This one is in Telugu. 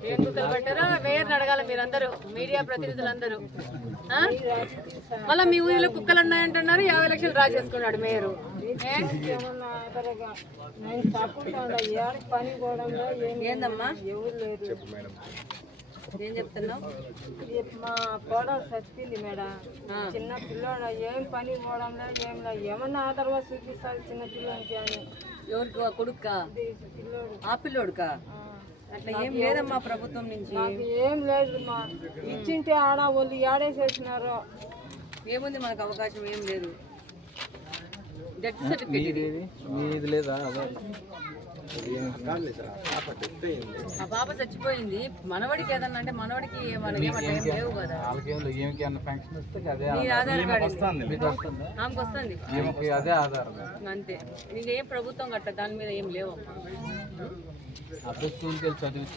ఏం పట్టారో? అడగాలి మీరందరూ మీడియా ప్రతినిధులందరూ? మళ్ళా మీ ఊరిలో కుక్కలు ఉన్నాయంటున్నారు యాభై లక్షలు డ్రా చేసుకున్నాడు మేయరు ఏందమ్మా? ఏం చెప్తున్నావు? మా కోడలు చచ్చిపోయింది మేడం. చిన్న పిల్లోడు ఏం పని పోవడంలో ఏం లేదు. ఏమన్నా ఆధారగా చూపిస్తారు చిన్న పిల్లోనికి అని. ఎవరికి? కొడుక్కా? ఆ పిల్లోడుకా. అట్లా ఏం లేదమ్మా ప్రభుత్వం నుంచి. నాకు ఏం లేదు మా ఇచ్చింటే ఆడ వాళ్ళు ఏడేసేసినారు ఏముంది మనకు అవకాశం ఏం లేదు. డెత్ సర్టిఫికేట్ ఇది. మీది లేదా? అదే. ఆ పాప చచ్చిపోయింది. మనవడికి ఏదన్నా అంటే మనవడికి మనకి ఏమట్లా ఏం లేవు కదా. నీ ఆధార్. కార్డు. ఆమెకు వస్తుంది? అంతే. నీకేం ప్రభుత్వం గట్ట దాని మీద ఏం లేవమ్మా.